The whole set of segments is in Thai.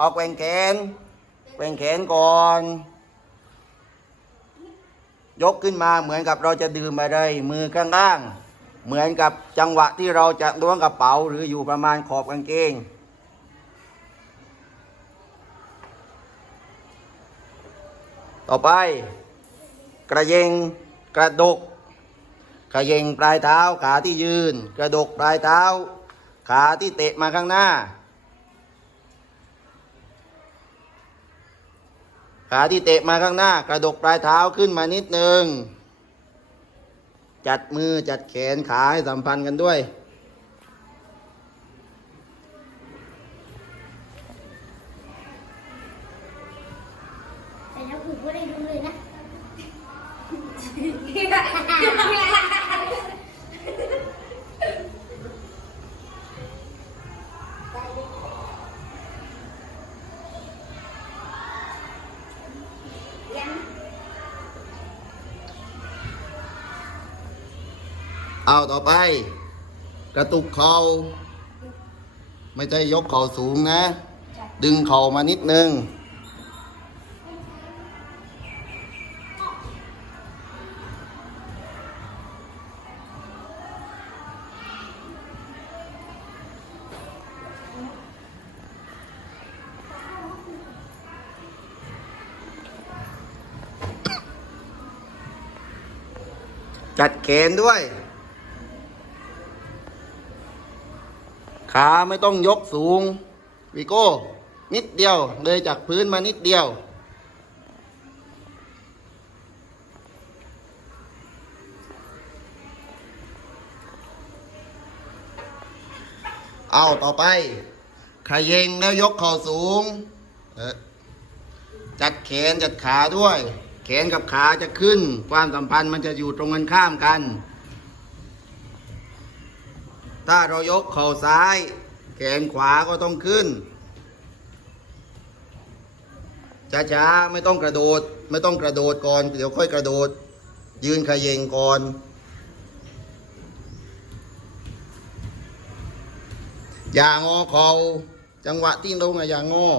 เอาแกว่งแขนแกว่งแขนก่อน ยกขึ้นมาเหมือนกับเราจะดื่มอะไรมือข้างล่าง เหมือนกับจังหวะที่เราจะล้วงกระเป๋าหรืออยู่ประมาณขอบกางเกงต่อไป กระเยงกระดก กระเยงปลายเท้าขาที่ยืน กระดกปลายเท้า ขาที่เตะมาข้างหน้า ขาที่เตะมาข้างหน้ากระดกปลายเท้าขึ้นมานิดนึง จัดมือจัดแขนขาให้สัมพันธ์กันด้วย แต่ถ้าผูกไม่ได้ดูเลยนะ เอาต่อไป กระตุกเขา่าไม่ใช่ยกเข่าสูงนะ ดึงเข่ามานิดนึง จัดแขนด้วย ขาไม่ต้องยกสูงวิโก้ นิดเดียว เลยจากพื้นมานิดเดียว เอาต่อไปขยเยงแล้วยกเข่าสูง จัดแขนจัดขาด้วย แขนกับขาจะขึ้น ความสัมพันธ์มันจะอยู่ตรงกันข้ามกัน ถ้าเรายกเข่าซ้าย แขนขวาก็ต้องขึ้น ช้าๆ ไม่ต้องกระโดด ไม่ต้องกระโดดก่อน เดี๋ยวค่อยกระโดด ยืนขย่งก่อน อย่างอเข่าจังหวะที่ลงอะอย่างงอ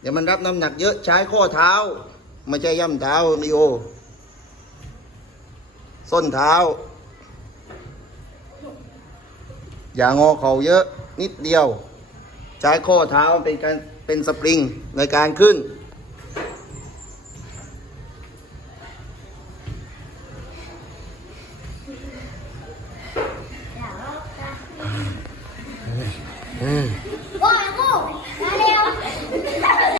เดี๋ยวมันรับน้ำหนักเยอะใช้ข้อเท้า ไม่ใช่ย่ำเท้าลิโอ ส้นเท้า อย่างอเข่าเยอะนิดเดียว ใช้ข้อเท้าเป็นการเป็นสปริงในการขึ้น อืม